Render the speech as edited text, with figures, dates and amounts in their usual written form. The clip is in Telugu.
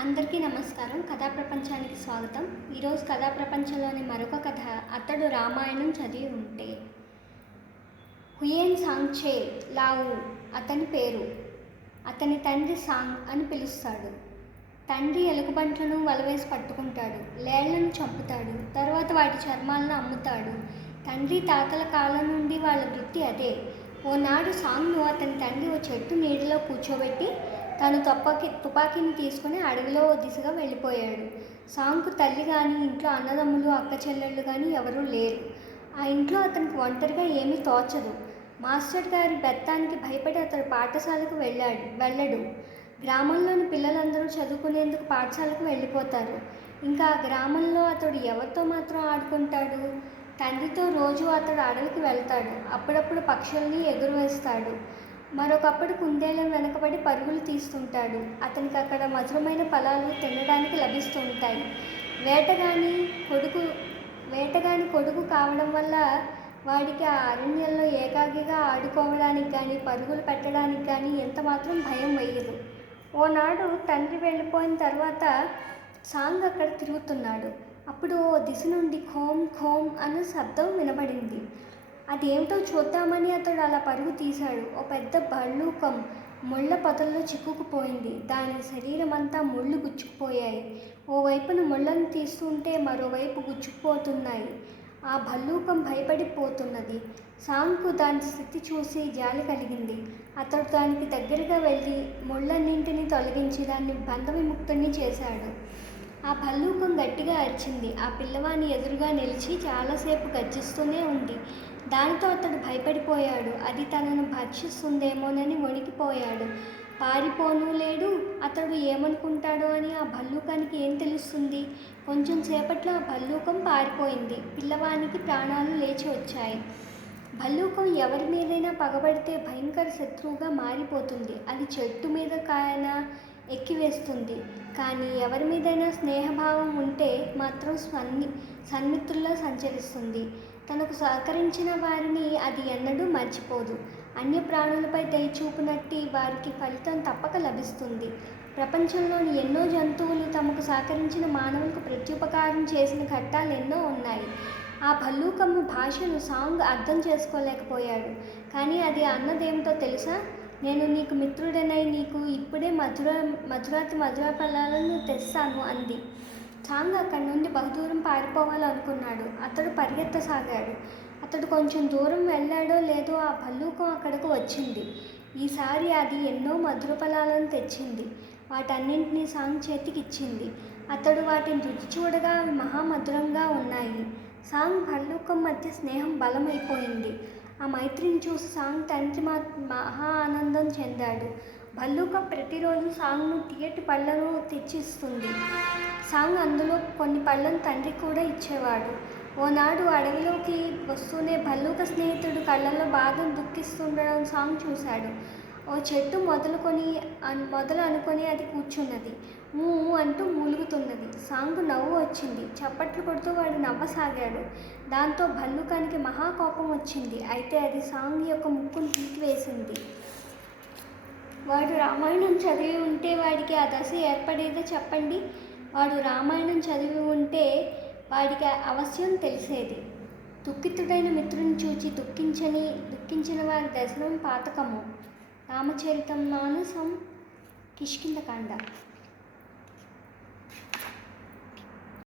అందరికీ నమస్కారం. కథా ప్రపంచానికి స్వాగతం. ఈరోజు కథా ప్రపంచంలోని మరొక కథ అతడు రామాయణం చదివి ఉంటే. హుయేన్ సాంగ్చే లావు అతని పేరు. అతని తండ్రి సాంగ్ అని పిలుస్తాడు. తండ్రి ఎలుగుబంట్లను వలవేసి పట్టుకుంటాడు, లేళ్లను చంపుతాడు, తర్వాత వాటి చర్మాలను అమ్ముతాడు. తండ్రి తాతల కాలం నుండి వాళ్ళ వృత్తి అదే. ఓనాడు సాంగ్ను అతని తండ్రి ఓ చెట్టు నీడలో కూర్చోబెట్టి తను తుపాకీని తీసుకుని అడవిలో ఓ దిశగా వెళ్ళిపోయాడు. సాంగ్కు తల్లి కానీ, ఇంట్లో అన్నదమ్ములు, అక్క చెల్లెళ్ళు కానీ ఎవరూ లేరు. ఆ ఇంట్లో అతనికి ఒంటరిగా ఏమీ తోచదు. మాస్టర్ గారి బెత్తానికి భయపడి అతడు పాఠశాలకు వెళ్ళడు. గ్రామంలోని పిల్లలందరూ చదువుకునేందుకు పాఠశాలకు వెళ్ళిపోతారు. ఇంకా ఆ గ్రామంలో అతడు ఎవరితో మాత్రం ఆడుకుంటాడు? తండ్రితో రోజు అతడు అడవికి వెళ్తాడు. అప్పుడప్పుడు పక్షుల్ని ఎగురవేస్తాడు. మరొకప్పుడు కుందేళ్ళను వెనకబడి పరుగులు తీస్తుంటాడు. అతనికి అక్కడ మధురమైన ఫలాలు తినడానికి లభిస్తుంటాయి. వేటగాని కొడుకు కావడం వల్ల వాడికి ఆ అరణ్యంలో ఏకాకిగా ఆడుకోవడానికి కానీ, పరుగులు పెట్టడానికి కానీ ఎంతమాత్రం భయం వేయదు. ఓనాడు తండ్రి వెళ్ళిపోయిన తర్వాత సాంగ్ అక్కడ తిరుగుతున్నాడు. అప్పుడు ఓ దిశ నుండి ఖోం ఖోం అన్న శబ్దం వినబడింది. అదేమిటో చూద్దామని అతడు అలా పరుగు తీశాడు. ఓ పెద్ద భల్లూకం ముళ్ళ పొదల్లో చిక్కుకుపోయింది. దాని శరీరం అంతా ముళ్ళు గుచ్చుకుపోయాయి. ఓవైపున ముళ్ళను తీస్తుంటే మరోవైపు గుచ్చుకుపోతున్నాయి. ఆ భల్లూకం భయపడిపోతున్నది. సాంగ్కు దాని స్థితి చూసి జాలి కలిగింది. అతడు దానికి దగ్గరగా వెళ్ళి ముళ్ళన్నింటినీ తొలగించి దాన్ని బంధవిముక్తుని చేశాడు. ఆ భల్లూకం గట్టిగా అరిచింది. ఆ పిల్లవాని ఎదురుగా నిలిచి చాలాసేపు గర్జిస్తూనే ఉంది. దానితో అతడు భయపడిపోయాడు. అది తనను భక్షిస్తుందేమోనని వణికిపోయాడు. పారిపోనూ లేడు. అతడు ఏమనుకుంటాడో అని ఆ భల్లూకానికి ఏం తెలుస్తుంది? కొంచెం సేపట్లో ఆ భల్లూకం పారిపోయింది. పిల్లవానికి ప్రాణాలు లేచి వచ్చాయి. భల్లూకం ఎవరి మీదైనా పగబడితే భయంకర శత్రువుగా మారిపోతుంది. అది చెట్టు మీద కాయన ఎక్కివేస్తుంది. కానీ ఎవరి మీదైనా స్నేహభావం ఉంటే మాత్రం సన్మిత్రుల్లో సంచరిస్తుంది. తనకు సహకరించిన వారిని అది ఎన్నడూ మర్చిపోదు. అన్య ప్రాణులపై దయ చూపునట్టి వారికి ఫలితం తప్పక లభిస్తుంది. ప్రపంచంలోని ఎన్నో జంతువులు తమకు సహకరించిన మానవులకు ప్రత్యుపకారం చేసిన ఘట్టాలు ఎన్నో ఉన్నాయి. ఆ భల్లూకమ్మ భాషను సాంగ్ అర్థం చేసుకోలేకపోయాడు. కానీ అది అన్నదేమిటో తెలుసా? నేను నీకు మిత్రుడనై నీకు ఇప్పుడే మధురాతి మధుర ఫలాలను తెస్తాను అంది. సాంగ్ అక్కడి నుండి బహుదూరం పారిపోవాలనుకున్నాడు. అతడు పరిగెత్తసాగాడు. అతడు కొంచెం దూరం వెళ్ళాడో లేదో ఆ భల్లూకం అక్కడకు వచ్చింది. ఈసారి అది ఎన్నో మధుర ఫలాలను తెచ్చింది. వాటన్నింటినీ సాంగ్ చేతికిచ్చింది. అతడు వాటిని రుచి చూడగా అవి మహామధురంగా ఉన్నాయి. సాంగ్ భల్లూకం మధ్య స్నేహం బలమైపోయింది. ఆ మైత్రిని చూసి సాంగ్ తండ్రి మహా ఆనందం చెందాడు. భల్లూకం ప్రతిరోజు సాంగ్ను తీయటి పళ్ళను తెచ్చిస్తుంది. సాంగ్ అందులో కొన్ని పళ్ళను తండ్రికి కూడా ఇచ్చేవాడు. ఓనాడు అడవిలోకి వస్తూనే భల్లూక స్నేహితుడు కళ్ళల్లో బాధను దుఃఖిస్తుండడం సాంగ్ చూశాడు. ఓ చెట్టు మొదలు అనుకొని అది కూర్చున్నది. ఊ అంటూ మూలుగుతున్నది. సాంగ్ నవ్వు వచ్చింది. చప్పట్లు కొడుతూ వాడు నవ్వసాగాడు. దాంతో భల్లూకానికి మహాకోపం వచ్చింది. అయితే అది సాంగ్ యొక్క ముక్కును పీకివేసింది. వాడు రామాయణం చదివి ఉంటే వాడికి ఆ దశ ఏర్పడేదో చెప్పండి. వాడు రామాయణం చదివి ఉంటే వాడికి అవశ్యం తెలిసేది. దుఃఖితుడైన మిత్రుని చూచి దుఃఖించిన వారి దశనం పాతకము. రామచరితం మానసం కిష్కింధకాండ.